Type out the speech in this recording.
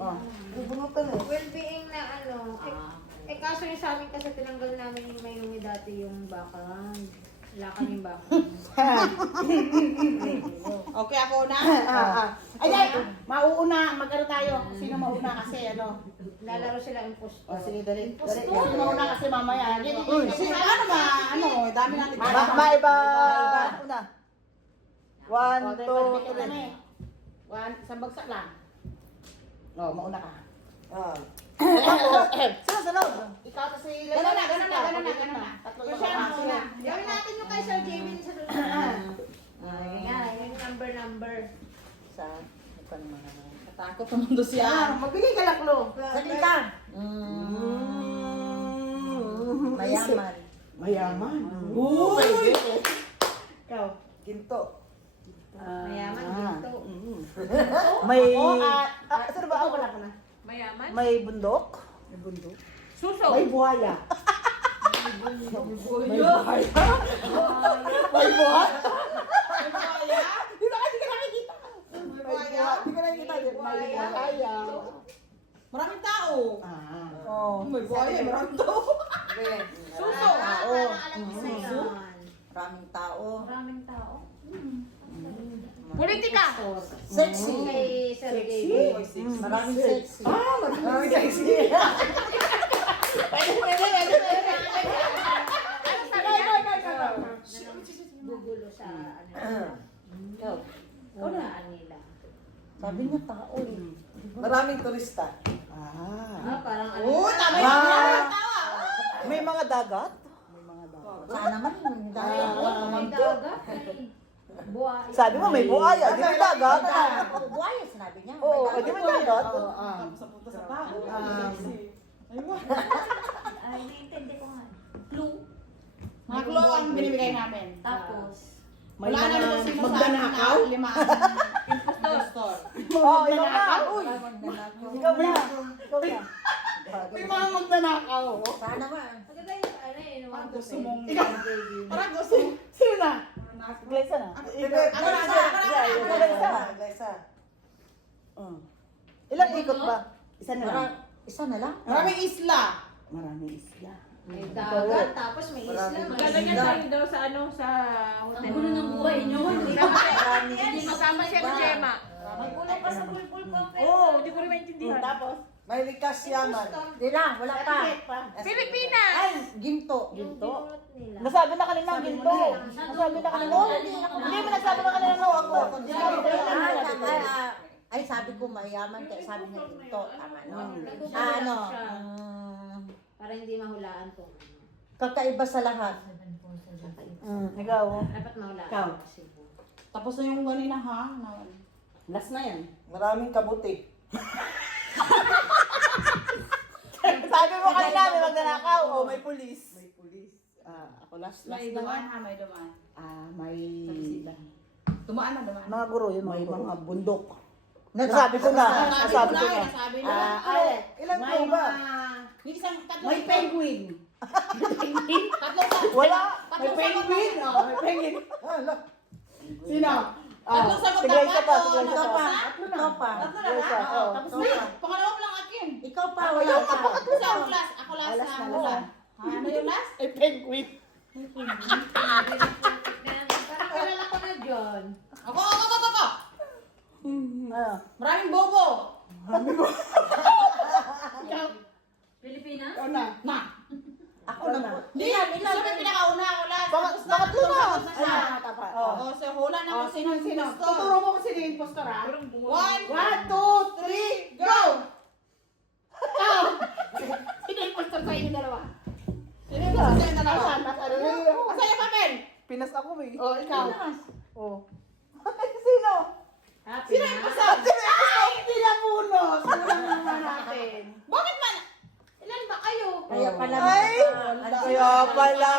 Oh, bubunutan eh. Well-being na ano. Kaso yung sa amin kasi tinanggal namin yung may numi dati yung background. Wala kaming background. Okay, ako na. Ay, mauuna. Mag-ano tayo? Sino mauna kasi ano? Lalaro sila impostor. O, sige, dali. Sino mauna kasi mamaya? Sino ano ba? Ano? Dami natin. Maiba. Una. One, O, two, tayo, three. isang bagsak lang. O, mauna ka. Sunod. Ikaw kasi. Gano'n na. Tatlo Kung yung siya mga mauna. Gawin natin yung kay Sir Jamin sa susunod. Yung number. Saan? Ito naman naman. Katakot naman doon siya. Magbigay ka laklo. Salita. Mayaman. Mayaman. Uy! Ikaw. Ginto. Mayaman, ginto. May... Saan ba ako? Mayaman? May bundok? Suso. May buhaya. May buhaya? Hindi ka nakikita. May buhaya? Hindi ka nakikita. May buhaya. Maraming tao. Oh. May buhaya, maraming tao. Suso. Alam ko na yun. Maraming tao. Maraming tao. Politika. Sexy. Kay Sir Jamin. Maraming sexy. Maraming sexy. Gugulo sa ano. Unahan nila. Sabi niya tao eh. Maraming turista. Parang ano. Oo, tama Ah. yun. May mga dagat? Sana naman yung May dagat. Buhay. Sabi mo may buhaya, di may dagat. Buhaya, sinabi niya. Oo, di may dagat. Sa tao. Ay, naintindi ko nga. Mga clue ang binibigay namin. Tapos, Wala na naman sino magnanakaw? Limaan. Impostor. Oo, ikaw na. Uy, ikaw na. Ikaw na. May mga magnanakaw. Sana ba? maganda yung ano eh. Parang Parang gusto mong... Parang gusto mong... Sino na? Glaisa na. Ako na. Glaisa. Ilang ikot ba? Isa na lang. Isa na lang. Maraming isla. Maraming isla. may dagat, tapos may isla. Lalagyan tayo daw sa ano, sa hotel. Ang gulo ng buhay nyo. Hindi masama siya ni Gemma. Magkulo pa sa pulpul ko. Oo, hindi ko rin maintindihan. Tapos? May likas yaman. Di lang, wala pa. Pilipinas! Ay, ginto. Yung binulot nila. Nasabi na kanina ang ginto. Nasabi na kanina. Hindi mo nagsabi na kanina no ako. Sinabi ko na. Ay, sabi ko mayaman kaya sabi niya ginto. Tama, no? Nagkukulang Ano? siya. mm, Para hindi mahulaan kung ano. kakaiba sa lahat. Ikaw. Dapat mahulaan. Ikaw. Kasi Tapos na yung ganina ha? Last na yan. Maraming kabuti. Sabi mo kanina may magnanakaw o may pulis. May pulis. Ako last May dumaan ha, may dumaan. may Dumaan na, dumaan. mga guro yun May mga bundok. Nasabi ko na. Nasabi ko na. Nasabi na. Ilan May po ba? May isang tatlo. May penguin. Tatlo sa... Wala. May penguin. May penguin. Sino? Tatlong sagot Sigla isa pa. dapat, Sigla isa Ikaw pa. pa. Ikaw pa. Tatlo na Isa, lang. oo. Tapos na. Pangalawa pa lang akin. Ikaw pa, wala pa. Kasi ako last. Ako last Last na. na, Wala. last Ano yung last? Ay, penguin. parang kilala ko na John. Ako. Ano? Maraming bobo. Pilipinas? Ikaw na. Na. Ako na po. Hindi yan. Sino may pinakauna? Ako last. Tapos na. Pangatlo na. Tapos na siya. Oh. Oo, so hula na kung sino yung sino. Impostor. Tuturo mo kung sino yung impostor ha. 1, 2, 3, go! Ikaw! Sino yung impostor sa inyo dalawa? Sino yung impostor sa inyo dalawa? Asa yung papel? Pinas ako eh. Oh, ikaw. Oh. Sino? Happy Sino na? yung impostor? Ay, tinapunos! Kulang naman natin. Bakit man? Ilan ba kayo? Kaya pala. Ay! Kaya pala.